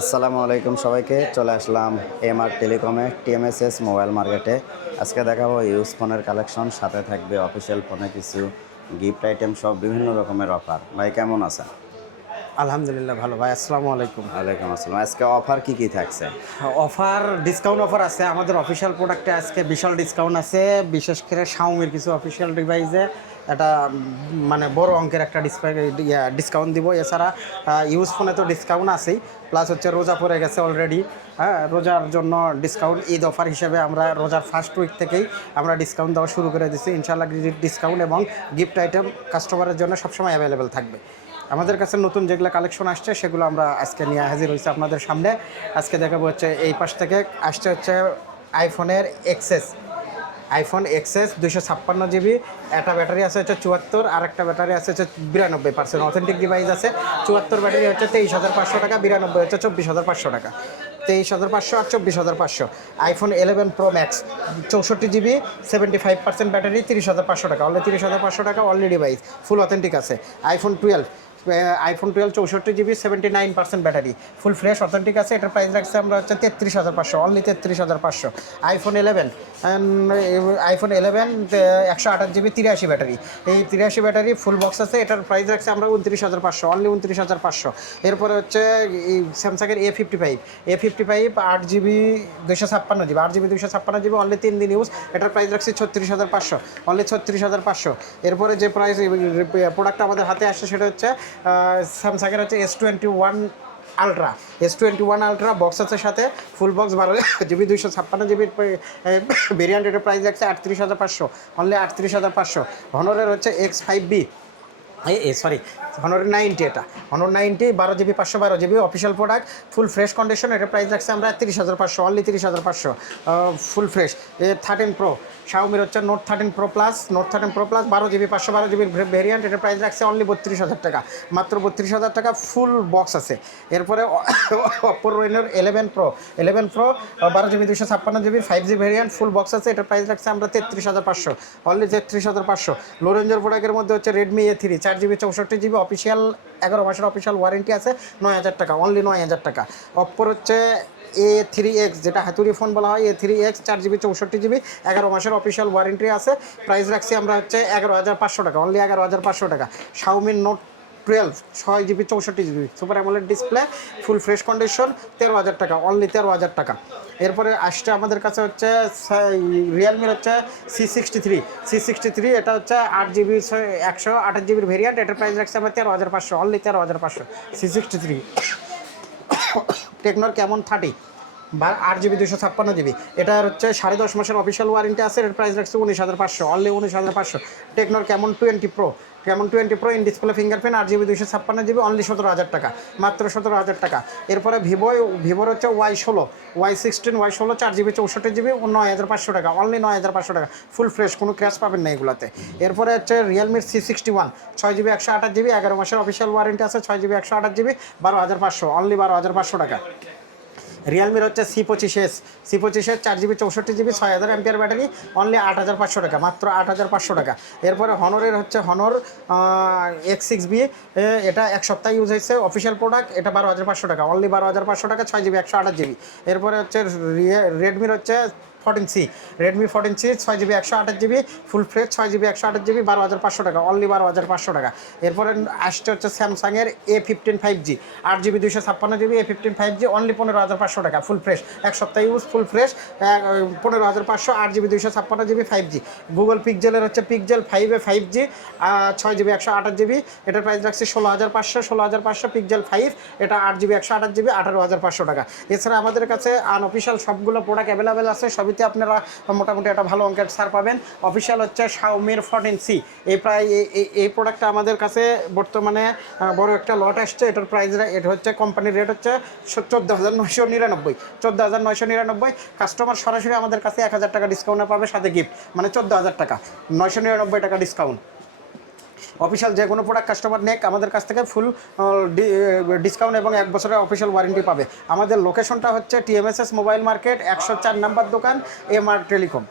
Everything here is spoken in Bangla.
আসসালামু আলাইকুম সবাইকে চলে আসলাম এম আর টেলিকমে টিএমএসএস মোবাইল মার্কেটে আজকে দেখাবো ইউজ ফোনের কালেকশন সাথে থাকবে অফিসিয়াল ফোনে কিছু গিফট আইটেম সব বিভিন্ন রকমের অফার ভাই কেমন আছেন? আলহামদুলিল্লাহ ভালো। ভাই আসসালামু আলাইকুম। ওয়ালাইকুম আসসালাম। আজকে অফার কি কি থাকছে? অফার ডিসকাউন্ট অফার আছে। আমাদের অফিসিয়াল প্রোডাক্টে আজকে বিশাল ডিসকাউন্ট আছে। বিশেষ করে শাওমির কিছু অফিসিয়াল ডিভাইসে এটা মানে বড় অঙ্কের একটা ডিসকাউন্ট দিব। এছাড়া ইউজ ফোনে তো ডিসকাউন্ট আছেই। প্লাস হচ্ছে রোজা পড়ে গেছে অলরেডি হ্যাঁ রোজার জন্য ডিসকাউন্ট ঈদ অফার হিসেবে আমরা রোজার ফার্স্ট উইক থেকেই আমরা ডিসকাউন্ট দেওয়া শুরু করে দিচ্ছি ইনশাল্লাহ ডিসকাউন্ট এবং গিফট আইটেম কাস্টমারের জন্য সবসময় অ্যাভেলেবেল থাকবে। আমাদের কাছে নতুন যেগুলো কালেকশন আসছে, সেগুলো আমরা আজকে নিয়ে হাজির হয়েছি আপনাদের সামনে। আজকে দেখাবো হচ্ছে এই পাশ থেকে, আসছে হচ্ছে আইফোনের এক্সেস আইফোন এক্সেস দুশো ছাপ্পান্ন জিবি, একটা ব্যাটারি আছে হচ্ছে চুয়াত্তর, আর একটা ব্যাটারি আছে হচ্ছে বিরানব্বই পার্সেন্ট। অথেন্টিক ডিভাইস আছে। চুয়াত্তর ব্যাটারি হচ্ছে তেইশ হাজার পাঁচশো টাকা, বিরানব্বই হচ্ছে চব্বিশ হাজার পাঁচশো টাকা। তেইশ হাজার পাঁচশো আর চব্বিশ হাজার পাঁচশো। আইফোন ইলেভেন প্রো ম্যাক্স, চৌষট্টি GB, seventy five percent battery, তিরিশ হাজার পাঁচশো টাকা। অলরেডি তিরিশ হাজার পাঁচশো টাকা অলরেডি ডিভাইস ফুল অথেন্টিক আছে। আইফোন টুয়েলভ আইফোন টুয়েলভ চৌষট্টি GB seventy nine percent battery full fresh authentic আছে, এটার প্রাইস রাখছে আমরা হচ্ছে তেত্রিশ হাজার পাঁচশো অনলি তেত্রিশ হাজার পাঁচশো। আইফোন ইলেভেন আইফোন ইলেভেন একশো আঠাশ জিবি তিরাশি ব্যাটারি এই তিরাশি ব্যাটারি ফুল বক্স আছে, এটার প্রাইস রাখছে আমরা উনত্রিশ হাজার পাঁচশো অনলি উনত্রিশ হাজার পাঁচশো। এরপরে হচ্ছে স্যামসাংয়ের A fifty five A fifty five আট জিবি দুশো ছাপ্পান্ন জিবি আট জিবি দুশো ছাপ্পান্ন জিবি অনলি তিন দিন ইউজ এটার প্রাইস রাখছি ছত্রিশ হাজার পাঁচশো অনলি ছত্রিশ হাজার পাঁচশো। এরপরে যে প্রাইস প্রোডাক্ট আমাদের হাতে আসছে, সেটা হচ্ছে স্যামসাংয়ের হচ্ছে S twenty one Ultra S twenty one Ultra box আছে সাথে ফুল বক্স বারো জিবি দুইশো ছাপ্পান্ন জিবির ভেরিয়েন্ট এটার প্রাইস যাচ্ছে আটত্রিশ হাজার পাঁচশো অনলি আটত্রিশ হাজার পাঁচশো। হনরের হচ্ছে এক্স ফাইভ বি এই সরি হনর নাইনটি এটা। হনর নাইনটি বারো জিবি পাঁচশো বারো GB official product full fresh condition এটার প্রাইস রাখছে আমরা তিরিশ হাজার পাঁচশো অনলি তিরিশ হাজার পাঁচশো full fresh A thirteen Pro শাওমির হচ্ছে Note thirteen Pro Plus Note thirteen Pro Plus বারো জিবি পাঁচশো বারো জিবির ভেরিয়েন্ট এটার প্রাইস রাখছে অনলি বত্রিশ হাজার টাকা। মাত্র বত্রিশ হাজার টাকা ফুল বক্স আছে। এরপরে অপর রেনোর ইলেভেন প্রো ইলেভেন প্রো বারো জিবি দুশো ছাপ্পান্ন GB five G variant full box আছে এটার প্রাইস রাখছে আমরা তেত্রিশ হাজার পাঁচশো অনলি তেত্রিশ হাজার পাঁচশো। লো রেঞ্জের প্রোডাক্টের মধ্যে হচ্ছে রেডমি এ থ্রি চার জিবি চৌষট্টি জিবি অফিসিয়াল এগারো মাসের অফিসিয়াল ওয়ারেন্টি আছে, নয় হাজার টাকা অনলি নয় হাজার টাকা। অপ্পোর হচ্ছে এ থ্রি এক্স যেটা হাতুড়ি ফোন বলা হয় এ থ্রি এক্স চার জিবি চৌষট্টি জিবি এগারো মাসের অফিসিয়াল ওয়ারেন্টি আছে। প্রাইস রাখছি আমরা হচ্ছে এগারো হাজার পাঁচশো টাকা অনলি এগারো হাজার পাঁচশো টাকা। শাওমির নোট টুয়েলভ ছয় জিবি চৌষট্টি GB super AMOLED display full fresh condition তেরো হাজার টাকা অনলি তেরো হাজার টাকা। এরপরে আসছে আমাদের কাছে হচ্ছে রিয়েলমির হচ্ছে C sixty three C sixty three এটা হচ্ছে আট জিবি একশো আঠাশ জিবির ভেরিয়েন্ট এটার প্রাইস রাখছে আমরা তেরো হাজার পাঁচশো অনলি তেরো হাজার পাঁচশো। সি সিক্সটি থ্রি টেকনোর কেমন থার্টি আট জিবি দুশো ছাপ্পান্ন জিবি। এটা হচ্ছে সাড়ে দশ মাসের অফিসিয়াল ওয়ারেন্টি আছে, এর প্রাইস রাখছে উনিশ হাজার পাঁচশো অনলি উনিশ হাজার পাঁচশো। টেকনোর Camon twenty Pro Camon twenty Pro in display fingerprint আট জিবি দুশো ছাপ্পান্ন জিবি অনলি সতেরো হাজার টাকা, মাত্র সতেরো হাজার টাকা। এরপরে ভিভো ভিভোর হচ্ছে ওয়াই ষোলো ওয়াই সিক্সটিন ওয়াই ষোলো, চার জিবি, চৌষট্টি জিবি, নয় হাজার পাঁচশো টাকা অনলি নয় হাজার পাঁচশো টাকা। ফুল ফ্রেশ কোনো ক্র্যাশ পাবেন না এগুলোতে। এরপরে হচ্ছে রিয়েলমির সি সিক্সটি ওয়ান ছয় জিবি, একশো আঠাশ জিবি, এগারো মাসের অফিসিয়াল ওয়ারেন্টি আছে, ছয় জিবি, একশো আঠাশ জিবি, বারো হাজার পাঁচশো অনলি বারো হাজার পাঁচশো টাকা। রিয়েলমির হচ্ছে সি পঁচিশ এস সি পঁচিশ এস চার জিবি চৌষট্টি জিবি ছয় হাজার এমপিয়ার ব্যাটারি অনলি আট হাজার পাঁচশো টাকা, মাত্র আট হাজার পাঁচশো টাকা। এরপরে হনরের হচ্ছে হনর এক্স সিক্স বি এটা এক সপ্তাহ ইউজ হয়েছে অফিসিয়াল প্রোডাক্ট এটা বারো হাজার পাঁচশো টাকা অনলি বারো হাজার পাঁচশো টাকা, ছয় জিবি একশো আঠাশ জিবি এরপরে হচ্ছে রেডমির হচ্ছে fourteen C. Redmi fourteen C, ছয় জিবি, একশো আঠাশ জিবি ফুল ফ্রেশ ছয় জিবি, একশো আঠাশ জিবি, বারো হাজার পাঁচশো টাকা অনলি বারো হাজার পাঁচশো টাকা। এরপরে আসছে হচ্ছে স্যামসাংয়ের এ ফিফটিন ফাইভ জি আট জিবি দুশো ছাপ্পান্ন GB A fifteen five G only পনেরো হাজার পাঁচশো টাকা ফুল ফ্রেশ এক সপ্তাহ ইউজ ফুল ফ্রেশ পনেরো হাজার পাঁচশো, আট জিবি দুশো ছাপ্পান্ন জিবি ফাইভ জি গুগল পিকজেলের হচ্ছে পিকজেল ফাইভে ফাইভ জি ছয় জিবি, একশো আঠাশ জিবি, এটার প্রাইস রাখছি ষোলো হাজার পাঁচশো, ষোলো হাজার পাঁচশো পিকজেল ফাইভ এটা আট জিবি, একশো আঠাশ জিবি, আঠারো হাজার পাঁচশো টাকা। এছাড়া আমাদের কাছে আনঅফিসিয়াল সবগুলো প্রোডাক্ট অ্যাভেলেবেল আছে সবইতে আপনারা মোটামুটি একটা ভালো অঙ্কের ছাড় পাবেন। অফিসিয়াল হচ্ছে শাওমির ফোরটিন সি এই প্রায় এই- প্রোডাক্টটা আমাদের কাছে বর্তমানে বড় একটা লট আসছে। এটার প্রাইস এটা হচ্ছে কোম্পানির রেট হচ্ছে চোদ্দ হাজার নয়শো নিরানব্বই। চোদ্দ হাজার নয়শো নিরানব্বই। কাস্টমার সরাসরি আমাদের কাছে এক হাজার টাকা ডিসকাউন্টে পাবে সাথে গিফট মানে চোদ্দ হাজার টাকা। নয়শো নিরানব্বই টাকা ডিসকাউন্ট অফিসিয়াল যে কোনো প্রোডাক্ট কাস্টমার নেক, আমাদের কাছ থেকে ফুল ডিসকাউন্ট এবং এক বছরের অফিসিয়াল ওয়ারেন্টি পাবে। আমাদের লোকেশনটা হচ্ছে টিএমএসএস মোবাইল মার্কেট একশো চার নাম্বার দোকান এম আর টেলিকম